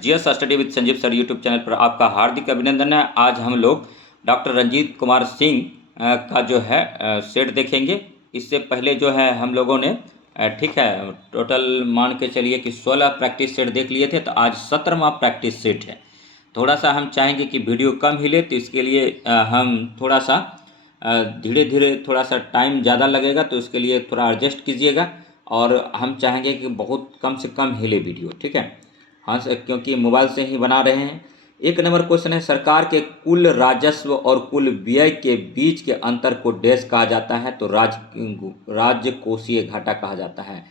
GS study with Sanjeev sir YouTube channel पर आपका हार्दिक अभिनंदन है। आज हम लोग डॉक्टर रंजीत कुमार सिंह का जो है सेट देखेंगे। इससे पहले जो है हम लोगों ने ठीक है टोटल मान के चलिए कि 16 प्रैक्टिस सेट देख लिए थे, तो आज 17वां प्रैक्टिस सेट है। थोड़ा सा हम चाहेंगे कि वीडियो कम हिले, तो इसके लिए हम थोड़ा सा धीरे धीरे थोड़ा सा टाइम ज़्यादा लगेगा, तो इसके लिए थोड़ा एडजस्ट कीजिएगा। और हम चाहेंगे कि बहुत कम से कम हिले वीडियो, ठीक है। हाँ सर, क्योंकि मोबाइल से ही बना रहे हैं। 1 नंबर क्वेश्चन है, सरकार के कुल राजस्व और कुल व्यय के बीच के अंतर को डैश कहा जाता है, तो राज्य कोषीय घाटा कहा जाता है।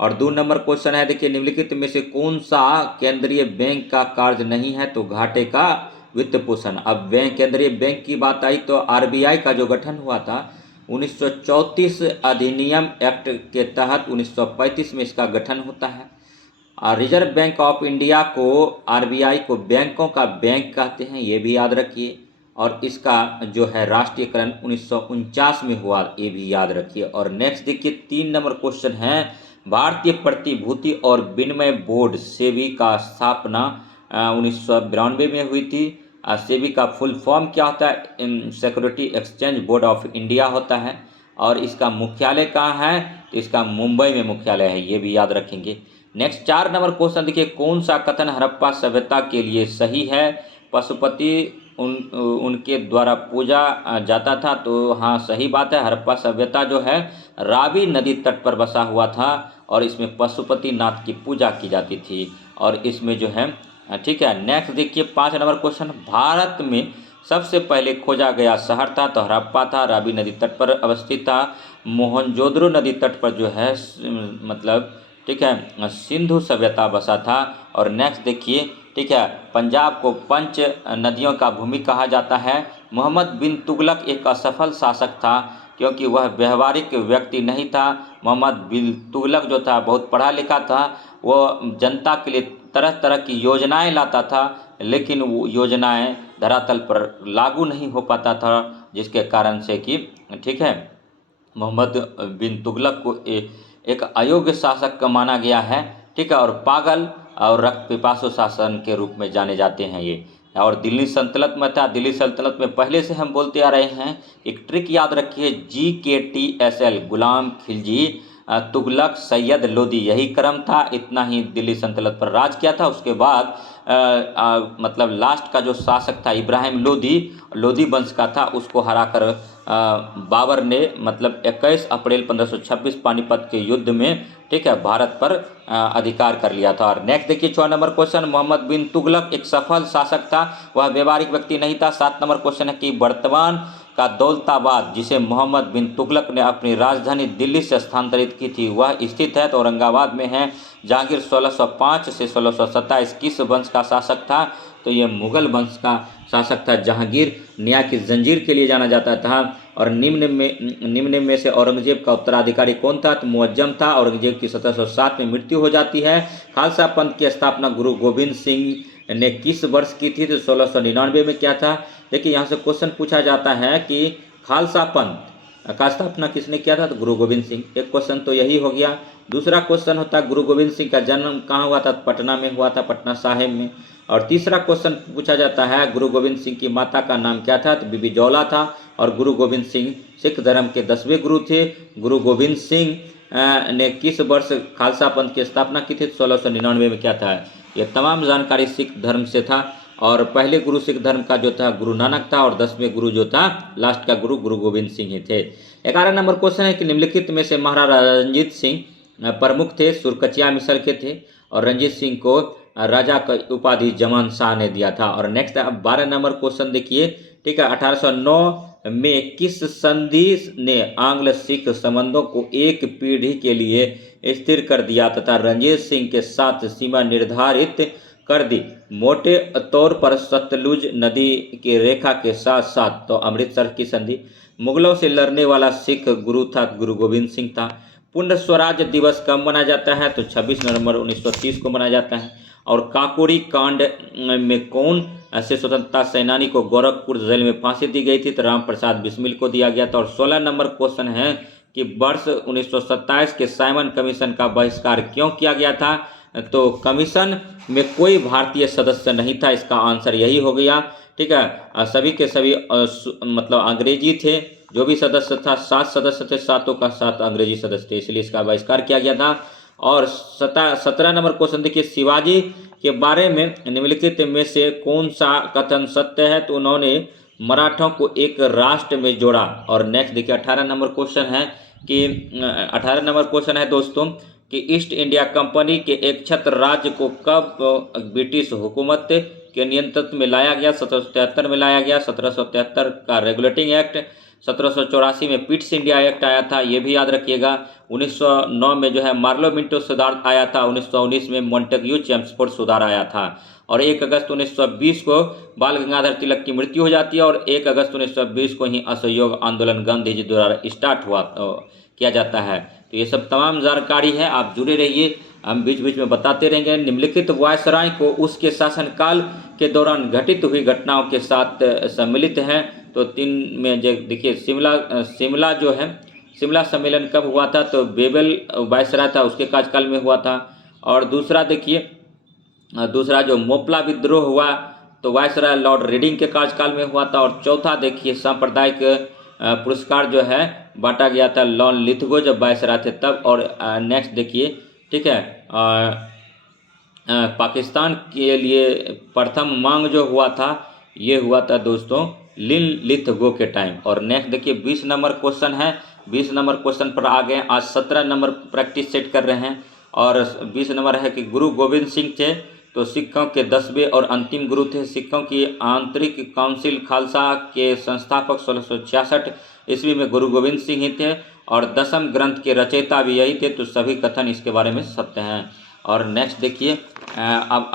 और 2 नंबर क्वेश्चन है, देखिए निम्नलिखित में से कौन सा केंद्रीय बैंक का कार्य नहीं है, तो घाटे का वित्त पोषण। अब केंद्रीय बैंक की बात आई तो आरबीआई का जो गठन हुआ था 1934 अधिनियम एक्ट के तहत 1935 में इसका गठन होता है। रिजर्व बैंक ऑफ इंडिया को, आरबीआई को बैंकों का बैंक कहते हैं, ये भी याद रखिए। और इसका जो है राष्ट्रीयकरण 1949 में हुआ, ये भी याद रखिए। और नेक्स्ट देखिए 3 नंबर क्वेश्चन है, भारतीय प्रतिभूति और विनिमय बोर्ड सेबी का स्थापना 1992 में हुई थी। सेबी का फुल फॉर्म क्या होता है? Security exchange board of India होता है। और इसका मुख्यालय कहाँ है? तो इसका मुंबई में मुख्यालय है, ये भी याद रखेंगे। नेक्स्ट 4 नंबर क्वेश्चन देखिए, कौन सा कथन हड़प्पा सभ्यता के लिए सही है? पशुपति उनके द्वारा पूजा जाता था, तो हाँ सही बात है। हड़प्पा सभ्यता जो है रावी नदी तट पर बसा हुआ था और इसमें पशुपति नाथ की पूजा की जाती थी। और इसमें जो है ठीक है। नेक्स्ट देखिए 5 नंबर क्वेश्चन, भारत में सबसे पहले खोजा गया शहर था, तो हड़प्पा था, रावी नदी तट पर अवस्थित था। मोहनजोदड़ो नदी तट पर जो है मतलब ठीक है सिंधु सभ्यता बसा था। और नेक्स्ट देखिए ठीक है, पंजाब को पंच नदियों का भूमि कहा जाता है। मोहम्मद बिन तुगलक एक असफल शासक था क्योंकि वह व्यवहारिक व्यक्ति नहीं था। मोहम्मद बिन तुगलक जो था बहुत पढ़ा लिखा था, वो जनता के लिए तरह तरह की योजनाएं लाता था, लेकिन वो योजनाएं धरातल पर लागू नहीं हो पाता था, जिसके कारण से कि ठीक है मोहम्मद बिन तुगलक को एक अयोग्य शासक का माना गया है, ठीक है। और पागल और रक्त पिपासु शासन के रूप में जाने जाते हैं ये। और दिल्ली सल्तनत में था, दिल्ली सल्तनत में पहले से हम बोलते आ रहे हैं, एक ट्रिक याद रखिए, GKTSL, गुलाम खिलजी, तुगलक, सैयद, लोदी, यही क्रम था। इतना ही दिल्ली सल्तनत पर राज किया था। उसके बाद मतलब लास्ट का जो शासक था इब्राहिम लोदी वंश का था, उसको हराकर बाबर ने मतलब 21 अप्रैल 1526 पानीपत के युद्ध में ठीक है भारत पर अधिकार कर लिया था। और नेक्स्ट देखिए 6 नंबर क्वेश्चन, मोहम्मद बिन तुगलक एक सफल शासक था, वह व्यवहारिक व्यक्ति नहीं था। 7 नंबर क्वेश्चन है कि वर्तमान का दौलताबाद, जिसे मोहम्मद बिन तुगलक ने अपनी राजधानी दिल्ली से स्थानांतरित की थी, वह स्थित है, तो औरंगाबाद में है। जहांगीर 1605 से 1627 किस वंश का शासक था? तो ये मुगल वंश का शासक था। जहांगीर न्याय की जंजीर के लिए जाना जाता था। और निम्न में से औरंगजेब का उत्तराधिकारी कौन था? तो मुअज्जम था। औरंगजेब की 1707 में मृत्यु हो जाती है। खालसा पंथ की स्थापना गुरु गोविंद सिंह ने किस वर्ष की थी? तो 1699 में क्या था? देखिए यहाँ से क्वेश्चन पूछा जाता है कि खालसा पंथ का स्थापना किसने किया था? तो गुरु गोविंद सिंह। एक क्वेश्चन तो यही हो गया। दूसरा क्वेश्चन होता है गुरु गोविंद सिंह का जन्म कहाँ हुआ था? पटना में हुआ था, पटना साहिब में। और तीसरा क्वेश्चन पूछा जाता है गुरु गोविंद सिंह की माता का नाम क्या था? तो बीबी जौला था। और गुरु गोविंद सिंह सिख धर्म के 10वें गुरु थे। गुरु गोविंद सिंह ने किस वर्ष खालसा पंथ की स्थापना की थी? 1699 में क्या था? ये तमाम जानकारी सिख धर्म से था। और पहले गुरु सिख धर्म का जो था गुरु नानक था, और 10वें गुरु जो था लास्ट का गुरु गोविंद सिंह ही थे। 11 नंबर क्वेश्चन है कि निम्नलिखित में से महाराजा रंजीत सिंह प्रमुख थे? सुरकचिया मिसल के थे। और रंजीत सिंह को राजा का उपाधि जमान शाह ने दिया था। और नेक्स्ट अब 12 नंबर क्वेश्चन देखिए, ठीक है। 1809 में किस संधि ने आंग्ल सिख संबंधों को एक पीढ़ी के लिए स्थिर कर दिया तथा रंजीत सिंह के साथ सीमा निर्धारित कर दी? मोटे तौर पर सतलुज नदी की रेखा के साथ साथ। तो अमृतसर की संधि। मुगलों से लड़ने वाला सिख गुरु था, गुरु गोविंद सिंह था। पूर्ण स्वराज दिवस कब मनाया जाता है? तो 26 नवंबर 1930 को मनाया जाता है। और काकोरी कांड में कौन से स्वतंत्रता सेनानी को गोरखपुर जेल में फांसी दी गई थी? तो राम प्रसाद बिस्मिल को दिया गया था। और 16 नंबर क्वेश्चन है कि वर्ष 1927 के साइमन कमीशन का बहिष्कार क्यों किया गया था? तो कमीशन में कोई भारतीय सदस्य नहीं था, इसका आंसर यही हो गया। ठीक है, सभी के सभी मतलब अंग्रेजी थे। जो भी सदस्य था, 7 सदस्य थे, सातों का 7 अंग्रेजी सदस्य थे, इसलिए इसका बहिष्कार किया गया था। और 17 नंबर क्वेश्चन देखिए, शिवाजी के बारे में निम्नलिखित में से कौन सा कथन सत्य है? तो उन्होंने मराठों को एक राष्ट्र में जोड़ा। और नेक्स्ट देखिए 18 नंबर क्वेश्चन है कि 18 नंबर क्वेश्चन है दोस्तों कि ईस्ट इंडिया कंपनी के एक छत्र राज्य को कब ब्रिटिश हुकूमत के नियंत्रण में लाया गया? 1773 में लाया गया। 1773 का रेगुलेटिंग एक्ट, 1784 में पिट्स इंडिया एक्ट आया था, ये भी याद रखिएगा। 1909 में जो है मार्लो मिंटो सुधार आया था। 1919 में मॉन्टेग्यू चेम्सफोर्ड सुधार आया था। और 1 अगस्त 1920 को बाल गंगाधर तिलक की मृत्यु हो जाती है। और 1 अगस्त 1920 को ही असहयोग आंदोलन गांधी जी द्वारा स्टार्ट हुआ किया जाता है। तो ये सब तमाम जानकारी है, आप जुड़े रहिए, हम बीच बीच में बताते रहेंगे। निम्नलिखित वायसराय को उसके शासनकाल के दौरान घटित हुई घटनाओं के साथ सम्मिलित हैं। तो 3 में देखिए शिमला जो है, शिमला सम्मेलन कब हुआ था? तो बेबल वायसराय था, उसके कार्यकाल में हुआ था। और दूसरा देखिए, दूसरा जो मोपला विद्रोह हुआ तो वायसराय लॉर्ड रीडिंग के कार्यकाल में हुआ था। और चौथा देखिए सांप्रदायिक पुरस्कार जो है बांटा गया था लॉर्ड लिथगो जब वायसराय थे तब। और नेक्स्ट देखिए, ठीक है, पाकिस्तान के लिए प्रथम मांग जो हुआ था ये हुआ था दोस्तों लिथगो के टाइम। और नेक्स्ट देखिए 20 नंबर क्वेश्चन है। 20 नंबर क्वेश्चन पर आ गए। आज 17 नंबर प्रैक्टिस सेट कर रहे हैं। और 20 नंबर है कि गुरु गोविंद सिंह थे तो सिखों के 10वें और अंतिम गुरु थे। सिखों की आंतरिक काउंसिल खालसा के संस्थापक 1666 ईस्वी में गुरु गोविंद सिंह ही थे। और 10वें ग्रंथ के रचयिता भी यही थे। तो सभी कथन इसके बारे में सत्य हैं। और नेक्स्ट देखिए, अब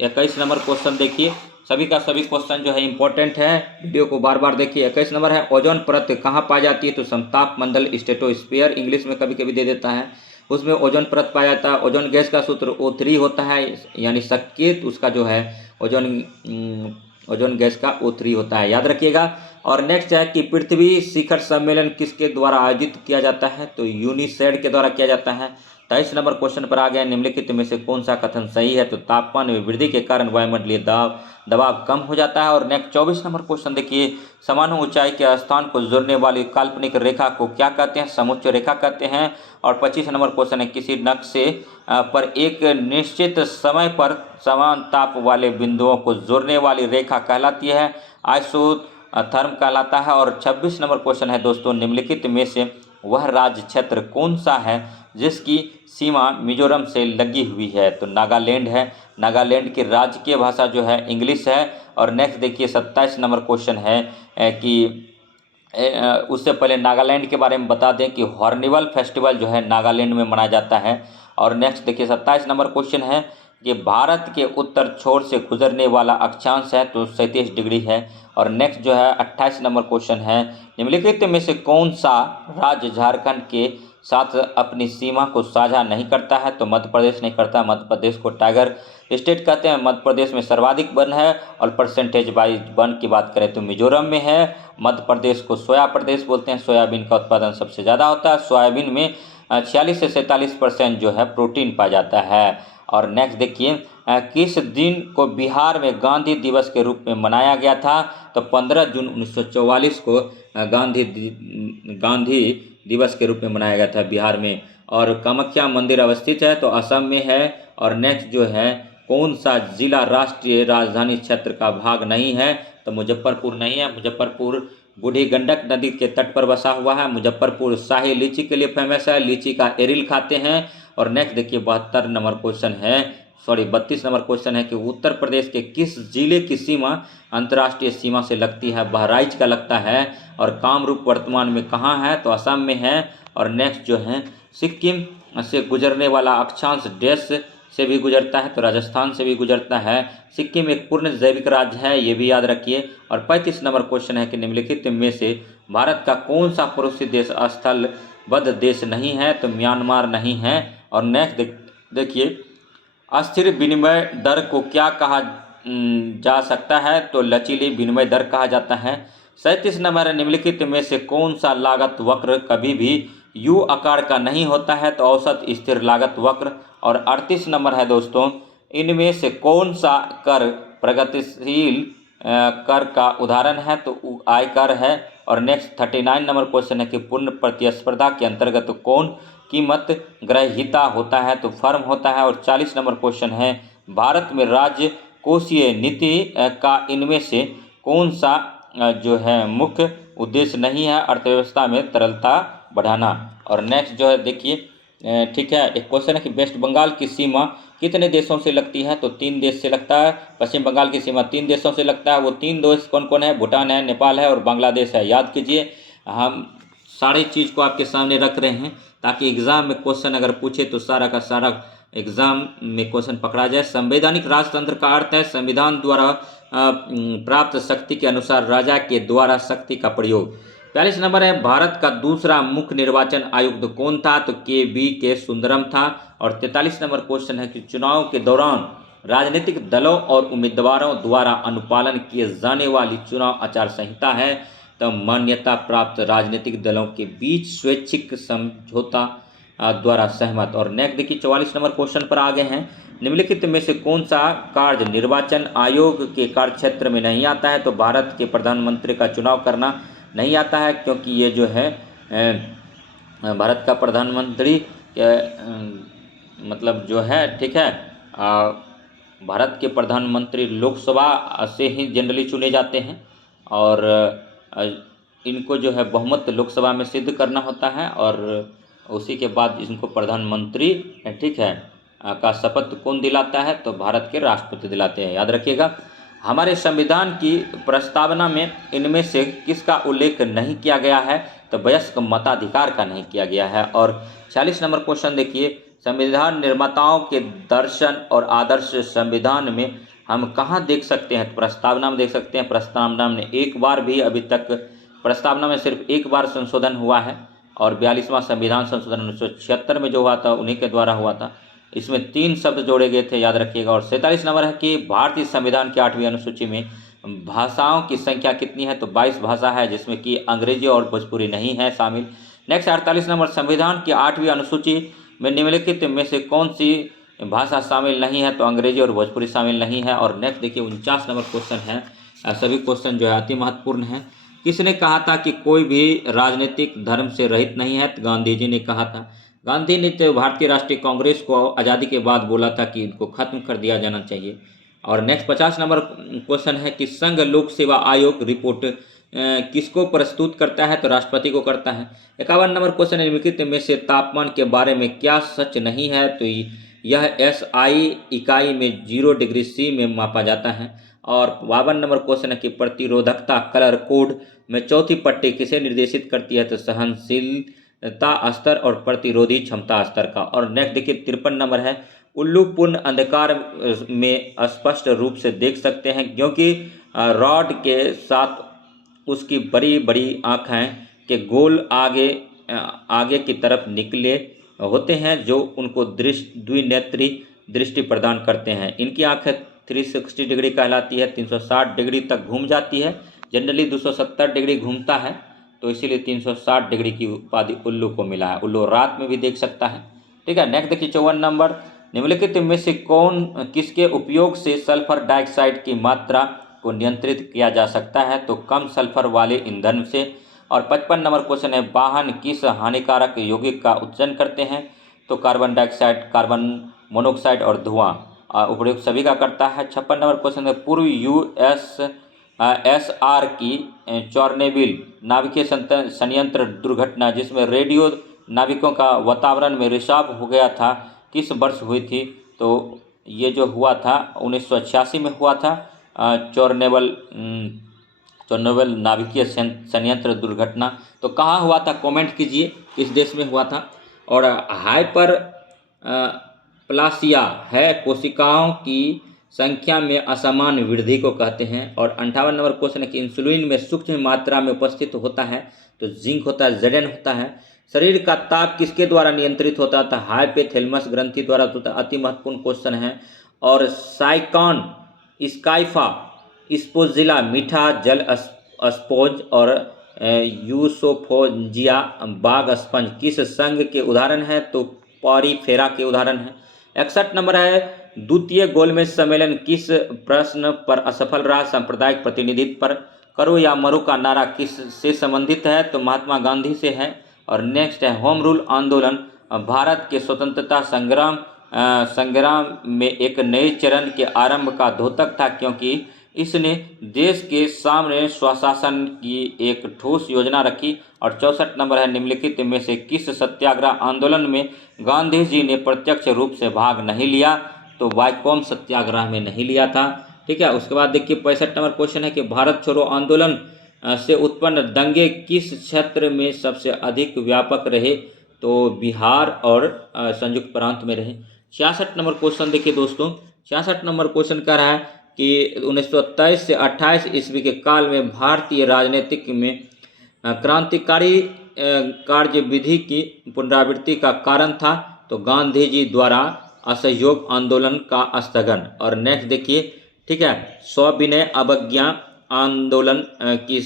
21 नंबर क्वेश्चन देखिए। सभी का सभी क्वेश्चन जो है इंपॉर्टेंट है, वीडियो को बार बार देखिए। 21 नंबर है, ओजोन परत कहाँ पाई जाती है? तो समताप मंडल स्ट्रेटोस्फीयर इंग्लिश में कभी कभी दे देता है, उसमें ओजोन परत पाया जाता है। ओजोन गैस का सूत्र O3 होता है, यानी संकेत उसका जो है ओजोन गैस का O3 होता है, याद रखिएगा। और नेक्स्ट है कि पृथ्वी शिखर सम्मेलन किसके द्वारा आयोजित किया जाता है? तो यूनिसेड के द्वारा किया जाता है। 23 नंबर क्वेश्चन पर आ गया, निम्नलिखित में से कौन सा कथन सही है? तो तापमान में वृद्धि के कारण वायुमंडलीय दबाव कम हो जाता है। और नेक्स्ट 24 नंबर क्वेश्चन देखिए, समान ऊंचाई के स्थान को जोड़ने वाली काल्पनिक रेखा को क्या कहते हैं? समुच्च रेखा कहते हैं। और 25 नंबर क्वेश्चन है, किसी नक्शे पर एक निश्चित समय पर समान ताप वाले बिंदुओं को जोड़ने वाली रेखा कहलाती है? आइसोथर्म कहलाता है। और 26 नंबर क्वेश्चन है दोस्तों, निम्नलिखित में से वह राज्य क्षेत्र कौन सा है जिसकी सीमा मिजोरम से लगी हुई है? तो नागालैंड है। नागालैंड की राजकीय भाषा जो है इंग्लिश है। और नेक्स्ट देखिए 27 नंबर क्वेश्चन है कि उससे पहले नागालैंड के बारे में बता दें कि हॉर्निवल फेस्टिवल जो है नागालैंड में मनाया जाता है। और नेक्स्ट देखिए 27 नंबर क्वेश्चन है कि भारत के उत्तर छोर से गुजरने वाला अक्षांश है तो 37 डिग्री है। और नेक्स्ट जो है 28 नंबर क्वेश्चन है, निम्नलिखित में से कौन सा राज्य झारखंड के साथ अपनी सीमा को साझा नहीं करता है? तो मध्य प्रदेश नहीं करता। मध्य प्रदेश को टाइगर स्टेट कहते हैं। मध्य प्रदेश में सर्वाधिक वन है। और परसेंटेज वाइज वन की बात करें तो मिजोरम में है। मध्य प्रदेश को सोया प्रदेश बोलते हैं, सोयाबीन का उत्पादन सबसे ज़्यादा होता है। सोयाबीन में 46 से 47% जो है प्रोटीन पाया जाता है। और नेक्स्ट देखिए, किस दिन को बिहार में गांधी दिवस के रूप में मनाया गया था? तो 15 जून 1944 को गांधी दिवस के रूप में मनाया गया था बिहार में। और कामाख्या मंदिर अवस्थित है तो असम में है। और नेक्स्ट जो है, कौन सा जिला राष्ट्रीय राजधानी क्षेत्र का भाग नहीं है? तो मुजफ्फरपुर नहीं है। मुजफ्फरपुर बूढ़ी गंडक नदी के तट पर बसा हुआ है। मुजफ्फरपुर शाही लीची के लिए फेमस है, लीची का एरिल खाते हैं। और नेक्स्ट देखिए 32 नंबर क्वेश्चन है, 32 नंबर क्वेश्चन है कि उत्तर प्रदेश के किस जिले की सीमा अंतर्राष्ट्रीय सीमा से लगती है? बहराइच का लगता है। और कामरूप वर्तमान में कहाँ है? तो असम में है। और नेक्स्ट जो है, सिक्किम से गुजरने वाला अक्षांश देश से भी गुजरता है तो राजस्थान से भी गुजरता है। सिक्किम एक पूर्ण जैविक राज्य है, ये भी याद रखिए। और 35 नंबर क्वेश्चन है कि निम्नलिखित में से भारत का कौन सा पड़ोसी देश स्थलबद्ध देश नहीं है? तो म्यांमार नहीं है। और नेक्स्ट देखिए, अस्थिर विनिमय दर को क्या कहा जा सकता है? तो लचीली विनिमय दर कहा जाता है। 37 नंबर, निम्नलिखित में से कौन सा लागत वक्र कभी भी यू आकार का नहीं होता है? तो औसत स्थिर लागत वक्र। और 38 नंबर है दोस्तों, इनमें से कौन सा कर प्रगतिशील कर का उदाहरण है? तो आयकर है। और नेक्स्ट 39 नंबर क्वेश्चन है कि पूर्ण प्रतिस्पर्धा के अंतर्गत कौन कीमत ग्रहीता होता है? तो फर्म होता है। और 40 नंबर क्वेश्चन है, भारत में राज्य कोषीय नीति का इनमें से कौन सा जो है मुख्य उद्देश्य नहीं है? अर्थव्यवस्था में तरलता बढ़ाना। और नेक्स्ट जो है देखिए, ठीक है, एक क्वेश्चन है कि वेस्ट बंगाल की सीमा कितने देशों से लगती है? तो 3 देश से लगता है। पश्चिम बंगाल की सीमा 3 देशों से लगता है। वो 3 देश कौन कौन है? भूटान है, नेपाल है और बांग्लादेश है। याद कीजिए, हम सारी चीज़ को आपके सामने रख रहे हैं ताकि एग्जाम में क्वेश्चन अगर पूछे तो सारा का सारा एग्जाम में क्वेश्चन पकड़ा जाए। संवैधानिक राजतंत्र का अर्थ है संविधान द्वारा प्राप्त शक्ति के अनुसार राजा के द्वारा शक्ति का प्रयोग। 42 नंबर है, भारत का दूसरा मुख्य निर्वाचन आयुक्त कौन था? तो के सुंदरम था। और 43 नंबर क्वेश्चन है कि चुनाव के दौरान राजनीतिक दलों और उम्मीदवारों द्वारा अनुपालन किए जाने वाली चुनाव आचार संहिता है? तो मान्यता प्राप्त राजनीतिक दलों के बीच स्वैच्छिक समझौता द्वारा सहमत। और नेक्स्ट देखिए 44 नंबर क्वेश्चन पर आ गए हैं, निम्नलिखित में से कौन सा कार्य निर्वाचन आयोग के कार्यक्षेत्र में नहीं आता है? तो भारत के प्रधानमंत्री का चुनाव करना नहीं आता है, क्योंकि ये जो है भारत का प्रधानमंत्री मतलब जो है, ठीक है, भारत के प्रधानमंत्री लोकसभा से ही जनरली चुने जाते हैं और इनको जो है बहुमत लोकसभा में सिद्ध करना होता है और उसी के बाद इनको प्रधानमंत्री, ठीक है, का शपथ कौन दिलाता है? तो भारत के राष्ट्रपति दिलाते हैं। याद रखिएगा, हमारे संविधान की प्रस्तावना में इनमें से किसका उल्लेख नहीं किया गया है? तो वयस्क मताधिकार का नहीं किया गया है। और 46 नंबर क्वेश्चन देखिए, संविधान निर्माताओं के दर्शन और आदर्श संविधान में हम कहाँ देख सकते हैं? तो प्रस्तावना में देख सकते हैं। प्रस्तावना में एक बार भी अभी तक प्रस्तावना में सिर्फ एक बार संशोधन हुआ है और 42वां संविधान संशोधन 1976 में जो हुआ था उन्हीं के द्वारा हुआ था। इसमें 3 शब्द जोड़े गए थे, याद रखिएगा। और 47 नंबर है कि भारतीय संविधान की 8वीं अनुसूची में भाषाओं की संख्या कितनी है? तो 22 भाषा है, जिसमें कि अंग्रेजी और भोजपुरी नहीं है शामिल। नेक्स्ट 48 नंबर, संविधान की 8वीं अनुसूची में निम्नलिखित में से कौन सी भाषा शामिल नहीं है? तो अंग्रेजी और भोजपुरी शामिल नहीं है। और नेक्स्ट देखिए 49 नंबर क्वेश्चन है, सभी क्वेश्चन जो है अति महत्वपूर्ण है। किसने कहा था कि कोई भी राजनीतिक धर्म से रहित नहीं है? तो गांधी जी ने कहा था। गांधी ने तो भारतीय राष्ट्रीय कांग्रेस को आज़ादी के बाद बोला था कि इनको खत्म कर दिया जाना चाहिए। और नेक्स्ट 50 नंबर क्वेश्चन है कि संघ लोक सेवा आयोग रिपोर्ट किसको प्रस्तुत करता है? तो राष्ट्रपति को करता है। 51 नंबर क्वेश्चन है, निम्नलिखित में से तापमान के बारे में क्या सच नहीं है? तो यह SI इकाई में 0 डिग्री C में मापा जाता है। और 52 नंबर क्वेश्चन है कि प्रतिरोधकता कलर कोड में चौथी पट्टी किसे निर्देशित करती है? तो सहनशीलता स्तर और प्रतिरोधी क्षमता स्तर का। और नेक्स्ट देखिए 53 नंबर है, उल्लू पूर्ण अंधकार में स्पष्ट रूप से देख सकते हैं क्योंकि रॉड के साथ उसकी बड़ी बड़ी आँखें के गोल आगे की तरफ निकले होते हैं जो उनको द्विनेत्री दृष्टि प्रदान करते हैं। इनकी आँखें 360 डिग्री कहलाती है, 360 डिग्री तक घूम जाती है। जनरली 270 डिग्री घूमता है, तो इसीलिए 360 डिग्री की उपाधि उल्लू को मिला है। उल्लू रात में भी देख सकता है, ठीक है। नेक्स्ट देखिए 54 नंबर, निम्नलिखित में से किसके उपयोग से सल्फर डाइऑक्साइड की मात्रा को नियंत्रित किया जा सकता है? तो कम सल्फर वाले ईंधन से। और 55 नंबर क्वेश्चन है, वाहन किस हानिकारक यौगिक का उत्सर्जन करते हैं? तो कार्बन डाइऑक्साइड, कार्बन मोनोऑक्साइड और धुआं उपयोग सभी का करता है। 56 नंबर क्वेश्चन है, पूर्व USSR की चॉर्नोबिल नाभिकीय संयंत्र दुर्घटना जिसमें रेडियो नाविकों का वातावरण में रिसाव हो गया था, किस वर्ष हुई थी? तो ये जो हुआ था 1986 में हुआ था। चॉर्नोबिल नाभिकीय संयंत्र दुर्घटना तो कहाँ हुआ था? कमेंट कीजिए किस देश में हुआ था। और हाइपर प्लासिया है कोशिकाओं की संख्या में असमान वृद्धि को कहते हैं। और 58 नंबर क्वेश्चन है कि इंसुलिन में सूक्ष्म मात्रा में उपस्थित होता है, तो जिंक होता है, Zn होता है। शरीर का ताप किसके द्वारा नियंत्रित होता था? हाइपोथैलेमस ग्रंथि द्वारा होता है। अति महत्वपूर्ण क्वेश्चन है। और साइकॉन स्काइफा स्पोजिला मीठा जल स्पोंज और यूसोफोजिया बाग स्पंज किस संघ के उदाहरण है? तो पॉरीफेरा के उदाहरण है। 61 नंबर है, द्वितीय गोलमेज सम्मेलन किस प्रश्न पर असफल रहा? सांप्रदायिक प्रतिनिधित्व पर। करो या मरो का नारा किस से संबंधित है? तो महात्मा गांधी से है। और नेक्स्ट है, होम रूल आंदोलन भारत के स्वतंत्रता संग्राम में एक नए चरण के आरंभ का द्योतक था, क्योंकि इसने देश के सामने स्वशासन की एक ठोस योजना रखी। और 64 नंबर है, निम्नलिखित में से किस सत्याग्रह आंदोलन में गांधी जी ने प्रत्यक्ष रूप से भाग नहीं लिया? तो वाइकोम सत्याग्रह में नहीं लिया था। ठीक है, उसके बाद देखिए 65 नंबर क्वेश्चन है कि भारत छोड़ो आंदोलन से उत्पन्न दंगे किस क्षेत्र में सबसे अधिक व्यापक रहे? तो बिहार और संयुक्त प्रांत में रहे। 66 नंबर क्वेश्चन देखिए दोस्तों, 66 नंबर क्वेश्चन कह रहा है कि 1923 से 28 ईस्वी के काल में भारतीय राजनीतिक में क्रांतिकारी कार्यविधि की पुनरावृत्ति का कारण था। तो गांधी जी द्वारा असहयोग आंदोलन का स्थगन। और नेक्स्ट देखिए, ठीक है, सविनय अवज्ञा आंदोलन की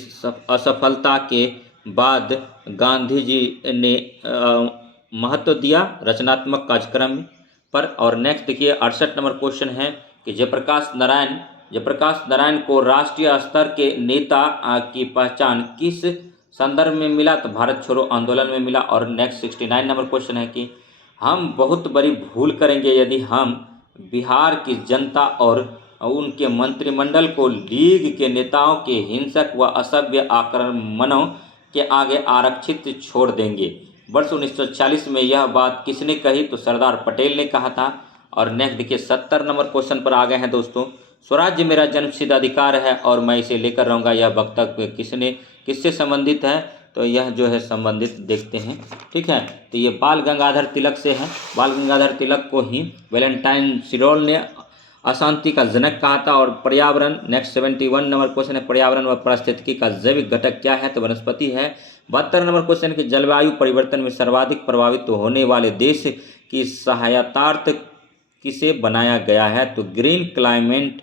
असफलता के बाद गांधी जी ने महत्व दिया रचनात्मक कार्यक्रम पर। और नेक्स्ट देखिए 68 नंबर क्वेश्चन है कि जयप्रकाश नारायण को राष्ट्रीय स्तर के नेता की पहचान किस संदर्भ में मिला? तो भारत छोड़ो आंदोलन में मिला। और नेक्स्ट 69 नंबर क्वेश्चन है कि हम बहुत बड़ी भूल करेंगे यदि हम बिहार की जनता और उनके मंत्रिमंडल को लीग के नेताओं के हिंसक व असभ्य आक्रमणों के आगे आरक्षित छोड़ देंगे। वर्ष 1940 में यह बात किसने कही? तो सरदार पटेल ने कहा था। और नेक्स्ट देखिए 70 नंबर क्वेश्चन पर आ गए हैं दोस्तों। स्वराज्य मेरा जन्मसिद्ध अधिकार है और मैं इसे लेकर रहूँगा, यह वक्तव्य किससे संबंधित है? तो यह जो है संबंधित देखते हैं। ठीक है, तो ये बाल गंगाधर तिलक से है। बाल गंगाधर तिलक को ही वैलेंटाइन सिरोल ने अशांति का जनक कहा था। और पर्यावरण, नेक्स्ट 71 नंबर क्वेश्चन है, पर्यावरण व पारिस्थितिकी का जैविक घटक क्या है? तो वनस्पति है। 72 नंबर क्वेश्चन है कि जलवायु परिवर्तन में सर्वाधिक प्रभावित होने वाले देश की सहायतार्थ किसे बनाया गया है? तो ग्रीन क्लाइमेट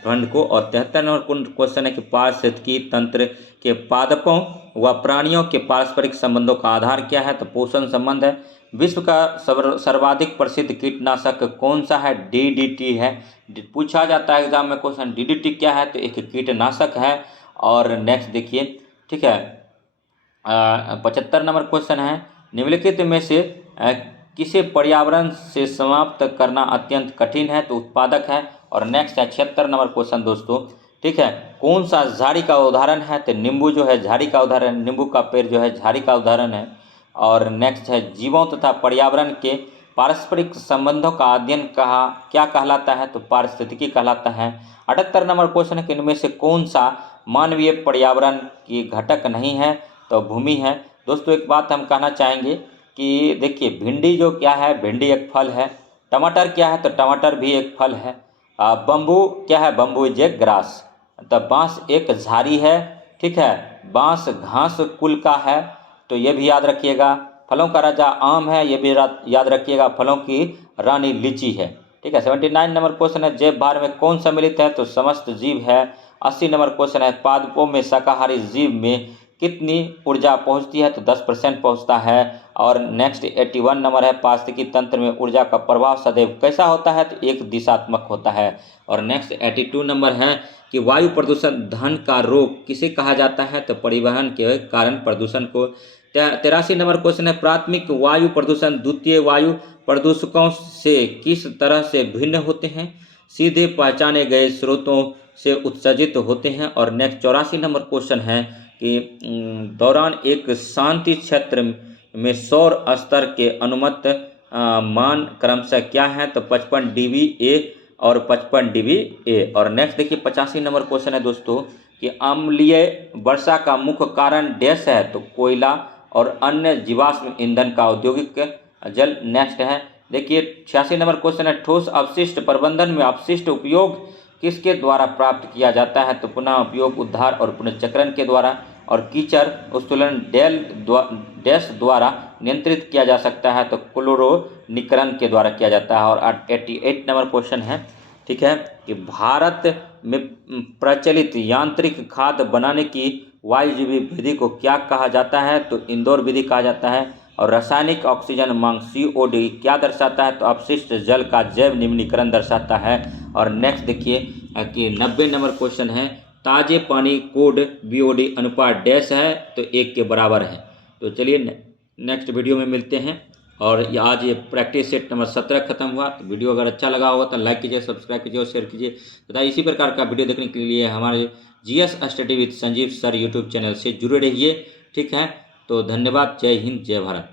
फंड को। और 73 नंबर क्वेश्चन है कि पारिस्थितिकी तंत्र के पादपों व प्राणियों के पारस्परिक संबंधों का आधार क्या है? तो पोषण संबंध है। विश्व का सर्वाधिक प्रसिद्ध कीटनाशक कौन सा है? DDT है। पूछा जाता है एग्जाम में क्वेश्चन, DDT क्या है? तो एक कीटनाशक है। और नेक्स्ट देखिए, ठीक है, 75 नंबर क्वेश्चन है, निम्नलिखित में से किसे पर्यावरण से समाप्त करना अत्यंत कठिन है? तो उत्पादक है। और नेक्स्ट है 76 नंबर क्वेश्चन दोस्तों, ठीक है, कौन सा झाड़ी का उदाहरण है? तो नींबू जो है झाड़ी का उदाहरण, नींबू का पेड़ जो है झाड़ी का उदाहरण है। और नेक्स्ट है जीवों तथा पर्यावरण के पारस्परिक संबंधों का अध्ययन क्या कहलाता है? तो पारिस्थितिकी कहलाता है। 78 नंबर क्वेश्चन है कि इनमें से कौन सा मानवीय पर्यावरण की घटक नहीं है? तो भूमि है। दोस्तों एक बात हम कहना चाहेंगे कि देखिए भिंडी जो क्या है, भिंडी एक फल है। टमाटर क्या है? तो टमाटर भी एक फल है। बम्बू क्या है? Bamboo is a grass. तो बांस एक झाड़ी है। ठीक है, बांस घास कुल का है, तो ये भी याद रखिएगा। फलों का राजा आम है, ये भी याद रखिएगा। फलों की रानी लीची है। ठीक है, 79 नंबर क्वेश्चन है, जैव भार में कौन सम्मिलित है? तो समस्त जीव है। 80 नंबर क्वेश्चन है, पादपों में शाकाहारी जीव में कितनी ऊर्जा पहुंचती है? तो 10% पहुंचता है। और नेक्स्ट 81 नंबर है, पारिस्थितिकी तंत्र में ऊर्जा का प्रभाव सदैव कैसा होता है? तो एक दिशात्मक होता है। और नेक्स्ट 82 नंबर है कि वायु प्रदूषण धन का रोग किसे कहा जाता है? तो परिवहन के कारण प्रदूषण को। 83 नंबर क्वेश्चन है, प्राथमिक वायु प्रदूषण द्वितीय वायु प्रदूषकों से किस तरह से भिन्न होते हैं? सीधे पहचाने गए स्रोतों से उत्सर्जित होते हैं। और नेक्स्ट 84 नंबर क्वेश्चन है कि दौरान एक शांति क्षेत्र में सौर स्तर के अनुमत मान क्रमशः क्या है? तो 55 dBA और 55 dBA। और नेक्स्ट देखिए 85 नंबर क्वेश्चन है दोस्तों कि अम्लीय वर्षा का मुख्य कारण डैश है? तो कोयला और अन्य जीवाश्म ईंधन का औद्योगिक जल। नेक्स्ट है देखिए 86 नंबर क्वेश्चन है, ठोस अपशिष्ट प्रबंधन में अपशिष्ट उपयोग किसके द्वारा प्राप्त किया जाता है? तो पुनः उपयोग, उद्धार और पुनर्चक्रण के द्वारा। और कीचड़ उत्तोलन डैश द्वारा नियंत्रित किया जा सकता है? तो क्लोरोनीकरण के द्वारा किया जाता है। और 88 नंबर क्वेश्चन है, ठीक है, कि भारत में प्रचलित यांत्रिक खाद बनाने की वायुजीवी विधि को क्या कहा जाता है? तो इंदौर विधि कहा जाता है। और रासायनिक ऑक्सीजन मांग COD क्या दर्शाता है, तो अपशिष्ट जल का जैव निम्नीकरण दर्शाता है। और नेक्स्ट देखिए कि 90 नंबर क्वेश्चन है, ताजे पानी कोड BOD अनुपात डैश है, तो 1 के बराबर है। तो चलिए नेक्स्ट वीडियो में मिलते हैं। और आज ये प्रैक्टिस सेट नंबर 17 खत्म हुआ। तो वीडियो अगर अच्छा लगा होगा तो लाइक कीजिए, सब्सक्राइब कीजिए और शेयर कीजिए तथा इसी प्रकार का वीडियो देखने के लिए हमारे GS study with Sanjeev sir YouTube channel से जुड़े रहिए। ठीक है, तो धन्यवाद। जय हिंद, जय भारत।